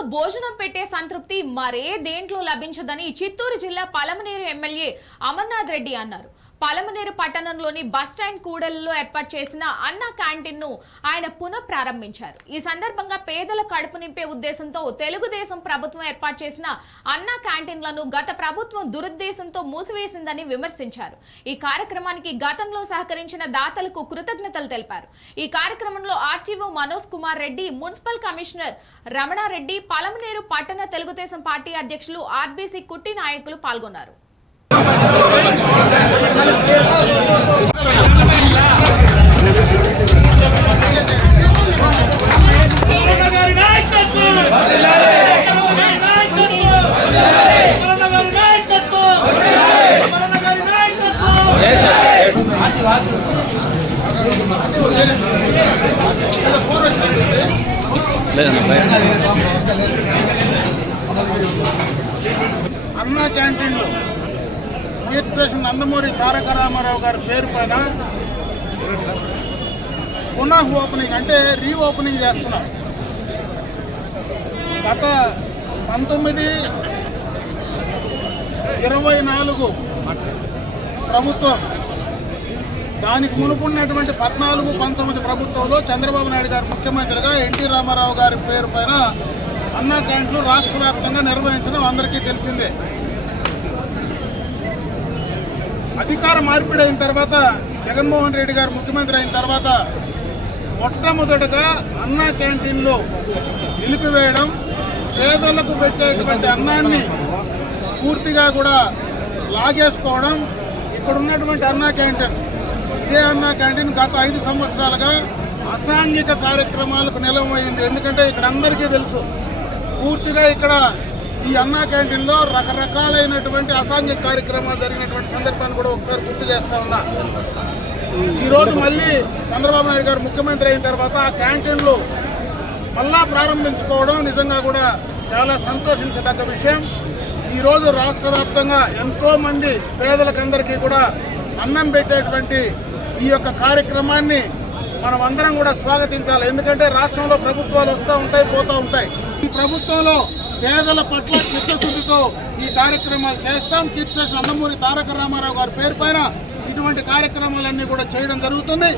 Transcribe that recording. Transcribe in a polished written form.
పేదలకు భోజనం పెట్టే సంతృప్తి మరే దేంట్లో లభించదని చిత్తూరు జిల్లా పలమనేరు ఎమ్మెల్యే అమర్నాథ్ రెడ్డి అన్నారు. పలమనేరు పట్టణంలోని బస్టాండ్ కూడలిలో ఏర్పాటు చేసిన అన్న క్యాంటీన్ ను ఆయన పునః ప్రారంభించారు. ఈ సందర్భంగా పేదల కడుపు నింపే ఉద్దేశంతో తెలుగుదేశం ప్రభుత్వం ఏర్పాటు చేసిన అన్న క్యాంటీన్లను గత ప్రభుత్వం దురుద్దేశంతో మూసివేసిందని విమర్శించారు. ఈ కార్యక్రమానికి గతంలో సహకరించిన దాతలకు కృతజ్ఞతలు తెలిపారు. ఈ కార్యక్రమంలో RTO Manoj Kumar Reddy, municipal commissioner Ramana Reddy, Palamaneru పట్టణ తెలుగుదేశం పార్టీ అధ్యక్షులు ఆర్బీసీ కుట్టి నాయకులు పాల్గొన్నారు. అన్నా క్యాంటీన్లో కీర్తి స్టేషన్ నందమూరి తారక రామారావు గారి పేరు పైన పునః ఓపెనింగ్ అంటే రీఓపెనింగ్ చేస్తున్నాం. గత 19-24 ప్రభుత్వం, దానికి మునుపున్నటువంటి 14-19 ప్రభుత్వంలో చంద్రబాబు నాయుడు గారు ముఖ్యమంత్రిగా ఎన్టీ రామారావు గారి పేరు పైన అన్నా క్యాంటీన్లు రాష్ట్ర వ్యాప్తంగా నిర్వహించడం అందరికీ తెలిసిందే. అధికార మార్పిడి అయిన తర్వాత, జగన్మోహన్ రెడ్డి గారు ముఖ్యమంత్రి అయిన తర్వాత మొట్టమొదటగా అన్నా క్యాంటీన్లు నిలిపివేయడం, పేదలకు పెట్టేటువంటి అన్నాన్ని పూర్తిగా కూడా లాగేసుకోవడం. ఇక్కడ ఉన్నటువంటి అన్నా క్యాంటీన్, ఇదే అన్నా క్యాంటీన్ గత 5 సంవత్సరాలుగా అసాంఘిక కార్యక్రమాలకు నిలవమైంది. ఎందుకంటే ఇక్కడ అందరికీ తెలుసు, పూర్తిగా ఇక్కడ ఈ అన్నా క్యాంటీన్లో రకరకాలైనటువంటి అసాంఘిక కార్యక్రమాలు జరిగినటువంటి సందర్భాన్ని కూడా ఒకసారి గుర్తు చేస్తా ఉన్నా. ఈరోజు మళ్ళీ చంద్రబాబు నాయుడు గారు ముఖ్యమంత్రి అయిన తర్వాత ఆ క్యాంటీన్లు మళ్ళా ప్రారంభించుకోవడం నిజంగా కూడా చాలా సంతోషించదగ్గ విషయం. ఈరోజు రాష్ట్ర వ్యాప్తంగా ఎంతోమంది పేదలకందరికీ కూడా అన్నం పెట్టేటువంటి ఈ యొక్క కార్యక్రమాన్ని మనం అందరం కూడా స్వాగతించాలి. ఎందుకంటే రాష్ట్రంలో ప్రభుత్వాలు వస్తూ ఉంటాయి, పోతూ ఉంటాయి. ఈ ప్రభుత్వంలో పేదల పట్ల చిత్తశుద్ధితో ఈ కార్యక్రమాలు చేస్తాం. కీర్తి స్టేషన్ నందమూరి తారక రామారావు గారి పేరు పైన ఇటువంటి కార్యక్రమాలన్నీ కూడా చేయడం జరుగుతుంది.